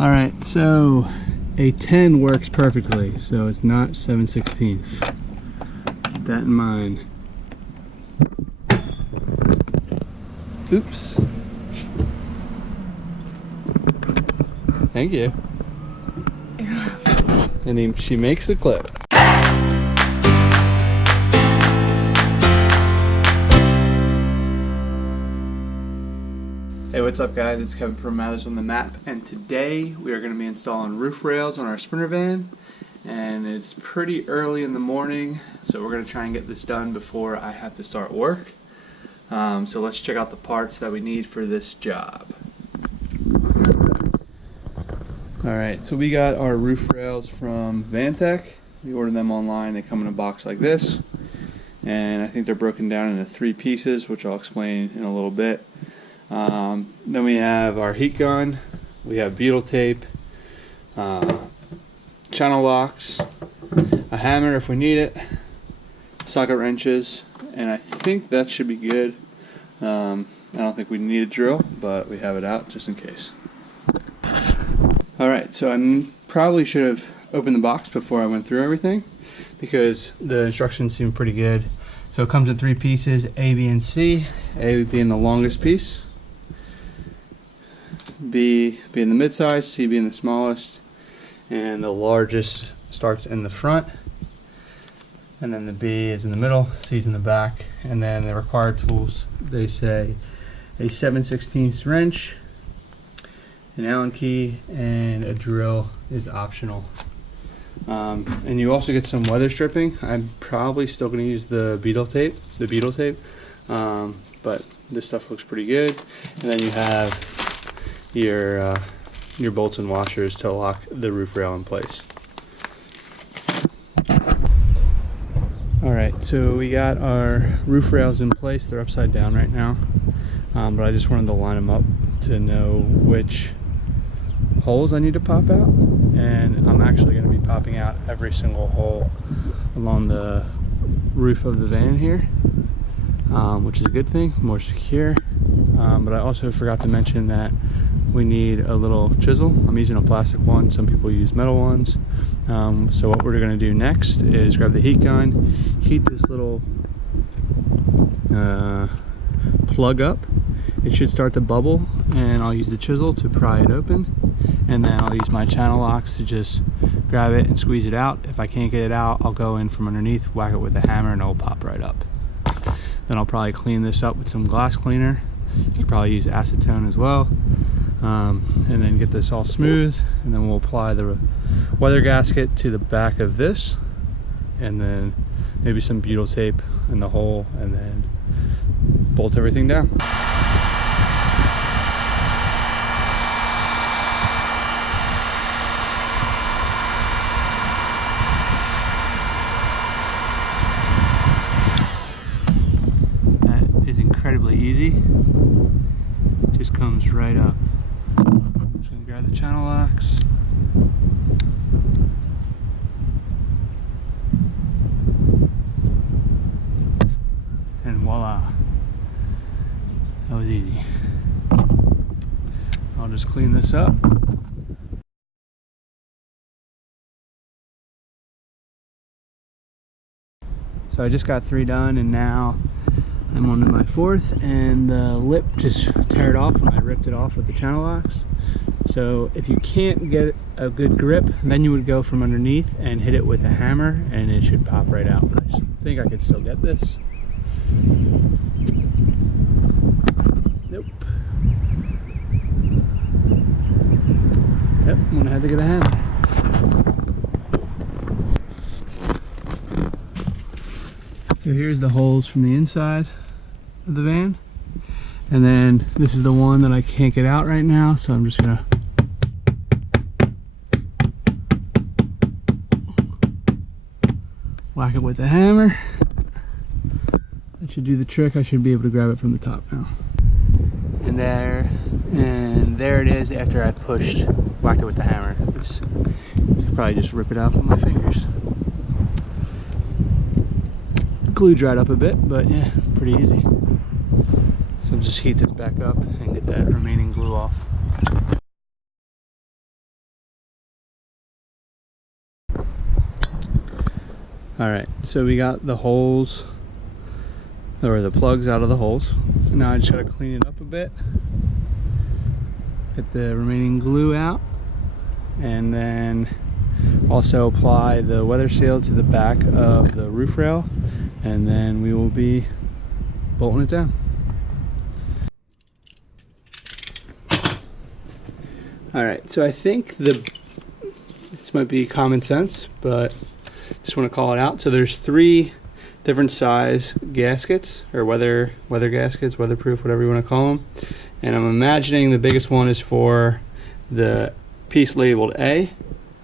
All right, so a 10 works perfectly, so it's not 7/16. Keep that in mind. Oops. Thank you. And she makes the clip. Hey, what's up guys? It's Kevin from Mathers on the Map, and today we are going to be installing roof rails on our Sprinter van, and it's pretty early in the morning, so we're going to try and get this done before I have to start work. So let's check out the parts that we need for this job. Alright, so we got our roof rails from VanTech. We ordered them online. They come in a box like this, and I think they're broken down into 3 pieces, which I'll explain in a little bit. Then we have our heat gun, we have beetle tape, channel locks, a hammer if we need it, socket wrenches, and I think that should be good. I don't think we need a drill, but we have it out just in case. Alright, so I probably should have opened the box before I went through everything, because the instructions seem pretty good. So it comes in 3 pieces, A, B, and C. A being the longest piece, B being the mid-size, C being the smallest, and the largest starts in the front, and then the B is in the middle, C is in the back, and then the required tools, they say a 7/16 wrench, an Allen key, and a drill is optional. And you also get some weather stripping. I'm probably still going to use the beetle tape, but this stuff looks pretty good. And then you have your bolts and washers to lock the roof rail in place. Alright, so we got our roof rails in place. They're upside down right now, but I just wanted to line them up to know which holes I need to pop out, and I'm actually going to be popping out every single hole along the roof of the van here, which is a good thing, more secure. But I also forgot to mention that we need a little chisel. I'm using a plastic one, some people use metal ones. So what we're going to do next is grab the heat gun, heat this little plug up. It should start to bubble, and I'll use the chisel to pry it open, and then I'll use my channel locks to just grab it and squeeze it out. If I can't get it out, I'll go in from underneath, whack it with the hammer, and it'll pop right up. Then I'll probably clean this up with some glass cleaner. You could probably use acetone as well, and then get this all smooth, and then we'll apply the weather gasket to the back of this, and then maybe some butyl tape in the hole, and then bolt everything down. Incredibly easy. Just comes right up. Just gonna grab the channel locks. And voila. That was easy. I'll just clean this up. So I just got 3 done, and now I'm on to my 4th, and the lip just teared off when I ripped it off with the channel locks. So if you can't get a good grip, then you would go from underneath and hit it with a hammer, and it should pop right out. But I think I could still get this. Nope. Yep, I'm gonna have to get a hammer. So here's the holes from the inside of the van, and then this is the one that I can't get out right now, so I'm just gonna whack it with the hammer. That should do the trick. I should be able to grab it from the top now. And there it is after I whacked it with the hammer. You could probably just rip it out with my fingers. Glue dried up a bit, but yeah, pretty easy. So just heat this back up and get that remaining glue off. Alright, so we got the holes, or the plugs out of the holes. Now I just gotta clean it up a bit. Get the remaining glue out. And then also apply the weather seal to the back of the roof rail. And then we will be bolting it down. Alright, so I think this might be common sense, but just want to call it out. So there's 3 different size gaskets, or weather gaskets, weatherproof, whatever you want to call them. And I'm imagining the biggest one is for the piece labeled A,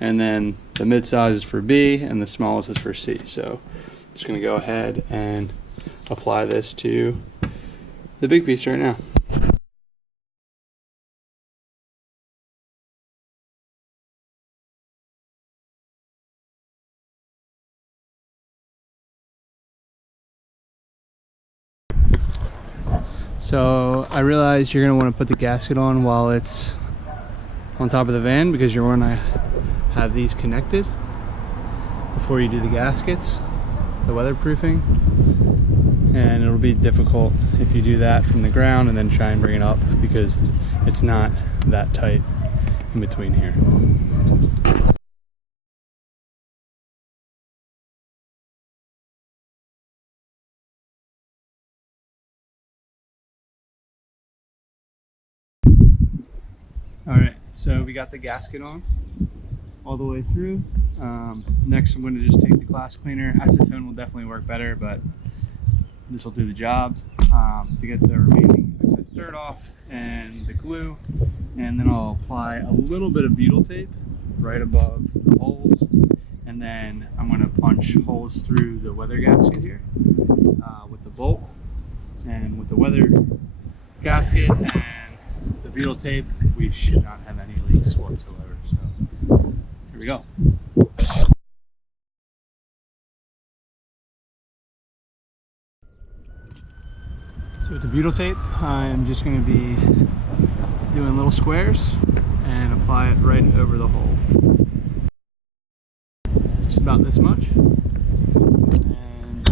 and then the mid-size is for B, and the smallest is for C. So I'm just going to go ahead and apply this to the big piece right now. So I realize you're going to want to put the gasket on while it's on top of the van, because you're going to have these connected before you do the gaskets, the weatherproofing, and it'll be difficult if you do that from the ground and then try and bring it up, because it's not that tight in between here. Alright, so we got the gasket on all the way through. Next I'm going to just take the glass cleaner. Acetone will definitely work better, but this will do the job to get the remaining excess dirt off and the glue. And then I'll apply a little bit of butyl tape right above the holes. And then I'm going to punch holes through the weather gasket here with the bolt, and with the weather gasket and the butyl tape, we should not have any leaks whatsoever. So here we go. So with the butyl tape, I'm just going to be doing little squares and apply it right over the hole. Just about this much. And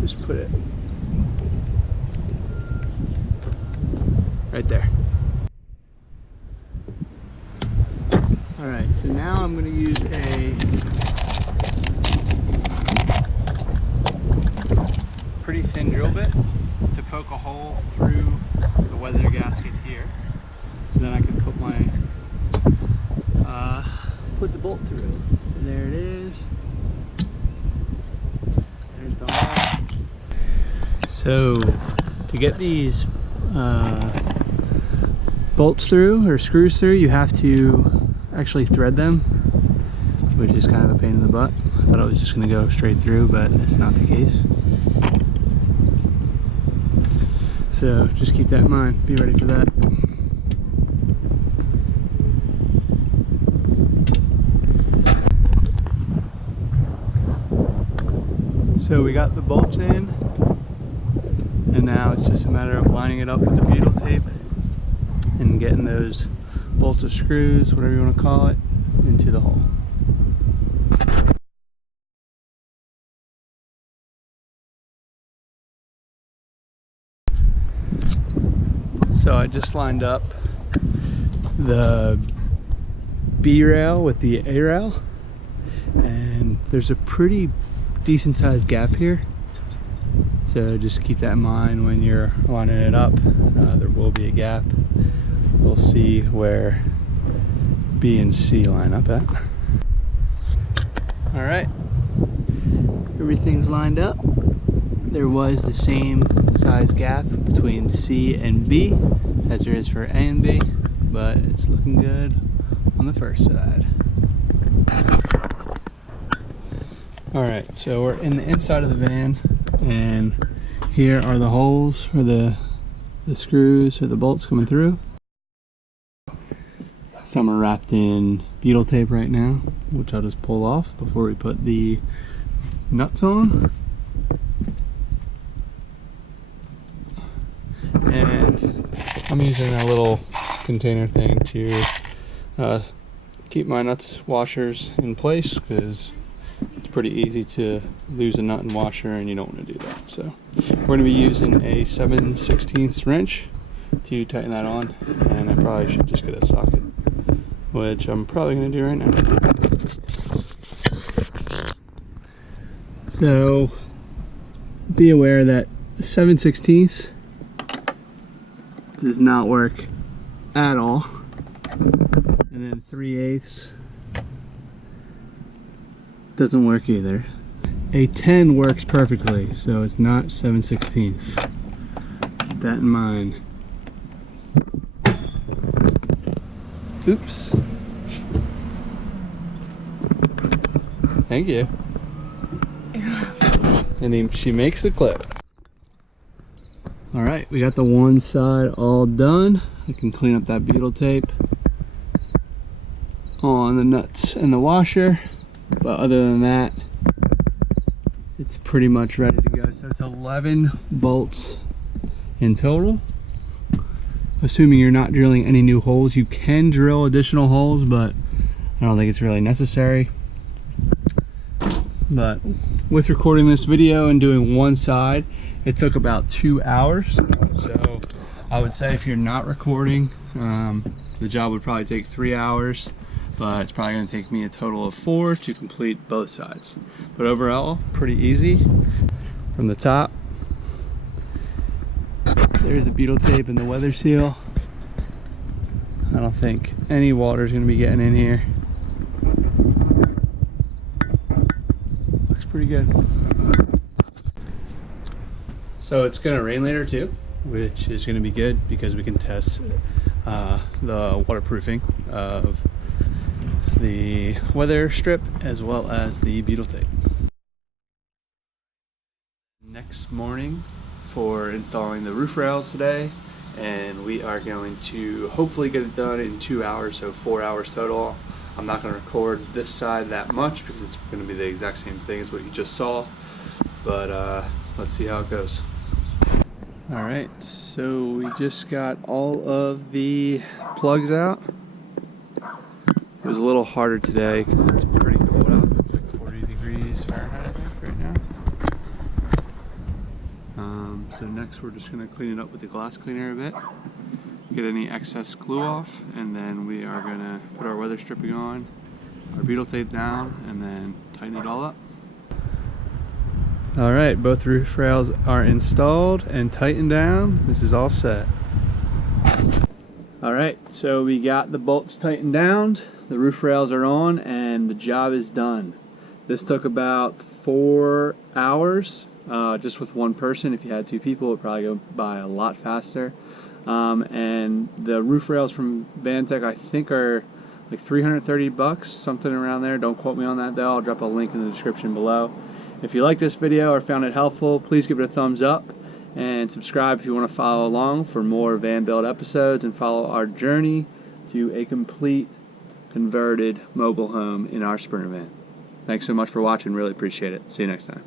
just put it right there. Alright, so now I'm going to use a pretty thin drill bit to poke a hole through the weather gasket here, so then I can put my put the bolt through. So there it is. There's the hole. So to get these bolts through, or screws through, you have to actually thread them, which is kind of a pain in the butt. I thought I was just going to go straight through, but it's not the case. So just keep that in mind, be ready for that. So we got the bolts in, and now it's just a matter of lining it up with the butyl tape and getting those bolts or screws, whatever you want to call it, into the hole. So I just lined up the B rail with the A rail, and there's a pretty decent sized gap here, so just keep that in mind when you're lining it up. There will be a gap. We'll see where B and C line up at. Alright, everything's lined up. There was the same size gap between C and B as there is for A and B, but it's looking good on the first side. Alright, so we're in the inside of the van, and here are the holes for the screws or the bolts coming through. Some are wrapped in butyl tape right now, which I'll just pull off before we put the nuts on. And I'm using a little container thing to keep my nuts washers in place, because pretty easy to lose a nut and washer, and you don't want to do that. So we're going to be using a 7/16 wrench to tighten that on, and I probably should just get a socket, which I'm probably going to do right now. So be aware that 7/16 does not work at all, and then 3/8 doesn't work either. A 10 works perfectly, so it's not 7/16. Keep that in mind. Oops. Thank you. And she makes the clip. Alright, we got the one side all done. I can clean up that beetle tape on the nuts and the washer. But other than that, it's pretty much ready to go. So it's 11 bolts in total. Assuming you're not drilling any new holes. You can drill additional holes, but I don't think it's really necessary. But with recording this video and doing one side, it took about 2 hours. So I would say if you're not recording, the job would probably take 3 hours, but it's probably going to take me a total of 4 to complete both sides. But overall, pretty easy. From the top, there's the beetle tape and the weather seal. I don't think any water is going to be getting in here. Looks pretty good. So it's going to rain later too, which is going to be good because we can test the waterproofing of the weather strip as well as the beetle tape. Next morning for installing the roof rails today, and we are going to hopefully get it done in 2 hours, so 4 hours total. I'm not going to record this side that much because it's going to be the exact same thing as what you just saw, but let's see how it goes. Alright, so we just got all of the plugs out. It was a little harder today because it's pretty cold out. It's like 40 degrees Fahrenheit, I think, right now. So next we're just going to clean it up with the glass cleaner a bit, get any excess glue off, and then we are going to put our weather stripping on, our beetle tape down, and then tighten it all up. Alright, both roof rails are installed and tightened down. This is all set. Alright, so we got the bolts tightened down, the roof rails are on, and the job is done. This took about 4 hours, just with one person. If you had 2 people, it would probably go by a lot faster. And the roof rails from VanTech, I think, are like 330 bucks, something around there. Don't quote me on that though. I'll drop a link in the description below. If you like this video or found it helpful, please give it a thumbs up and subscribe if you want to follow along for more van build episodes and follow our journey to a complete converted mobile home in our Sprinter van. Thanks so much for watching. Really appreciate it. See you next time.